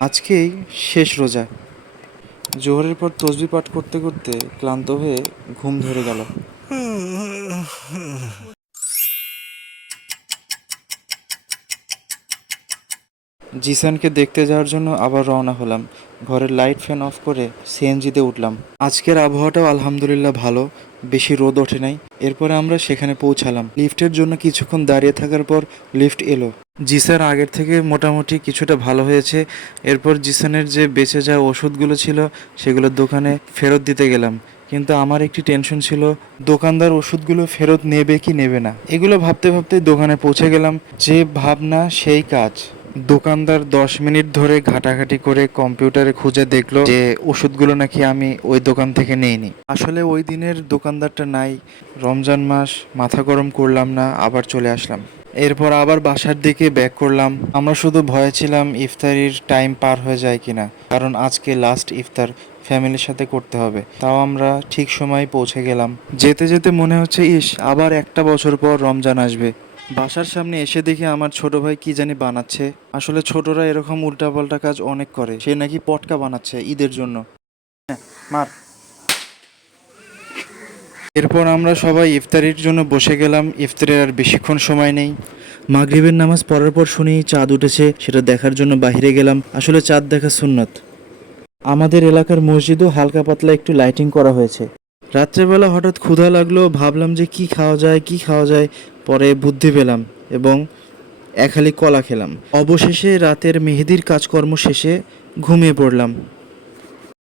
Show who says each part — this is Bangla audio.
Speaker 1: আজকেই শেষ রোজা। জোহরের পর তসবি পাঠ করতে করতে ক্লান্ত হয়ে ঘুম ধরে গেল। জিসানকে দেখতে যাওয়ার জন্য আবার রওনা হলাম। ঘরের লাইট ফ্যান অফ করে সিএনজিতে উঠলাম। আজকের আবহাওয়াটাও আলহামদুলিল্লাহ ভালো, বেশি রোদ ওঠে নাই। এরপরে আমরা সেখানে পৌঁছালাম। লিফটের জন্য কিছুক্ষণ দাঁড়িয়ে থাকার পর লিফট এলো। জিসার আগের থেকে মোটামুটি কিছুটা ভালো হয়েছে। এরপর জিসানের যে বেঁচে যাওয়া ওষুধগুলো ছিল, সেগুলো দোকানে ফেরত দিতে গেলাম। কিন্তু আমার একটি টেনশন ছিল, দোকানদার ওষুধগুলো ফেরত নেবে কি নেবে না। এগুলো ভাবতে ভাবতে দোকানে পৌঁছে গেলাম। যে ভাবনা, সেই কাজ। দোকানদার দশ মিনিট ধরে ঘাটাঘাটি করে কম্পিউটারে খুঁজে দেখল যে ওষুধগুলো নাকি আমি ওই দোকান থেকে নেইনি। আসলে ওই দিনের দোকানদারটা নাই, রমজান মাস, মাথা গরম করলাম না, আবার চলে আসলাম। এরপর আবার বাসার দিকে ব্যাক করলাম। আমরা শুধু ভয়ে ছিলাম ইফতারির টাইম পার হয়ে যায় কিনা, কারণ আজকে লাস্ট ইফতার ফ্যামিলির সাথে করতে হবে। তাও আমরা ঠিক সময় পৌঁছে গেলাম। যেতে যেতে মনে হচ্ছে, ইস, আবার একটা বছর পর রমজান আসবে। বাসার সামনে এসে দেখি আমার ছোট ভাই কি জানি বানাচ্ছে। আসলে ছোটরা এরকম উল্টাপাল্টা কাজ অনেক করে। সে নাকি পটকা বানাচ্ছে ঈদের জন্য। হ্যাঁ, মার। এরপর আমরা সবাই ইফতারির জন্য বসে গেলাম। ইফতারের আর বেশিক্ষণ সময় নেই। মাগরিবের নামাজ পড়ার পর শুনি চাঁদ উঠেছে সেটা দেখার জন্য বাইরে গেলাম। আসলে চাঁদ দেখা সুন্নত। আমাদের এলাকার মসজিদও হালকা পাতলা একটু লাইটিং করা হয়েছে। রাত্রেবেলা হঠাৎ ক্ষুধা লাগল ভাবলাম যে কি খাওয়া যায় কি খাওয়া যায়। পরে বুদ্ধি পেলাম এবং এক হালি কলা খেলাম। অবশেষে রাতের মেহেদির কাজকর্ম শেষে ঘুমিয়ে পড়লাম।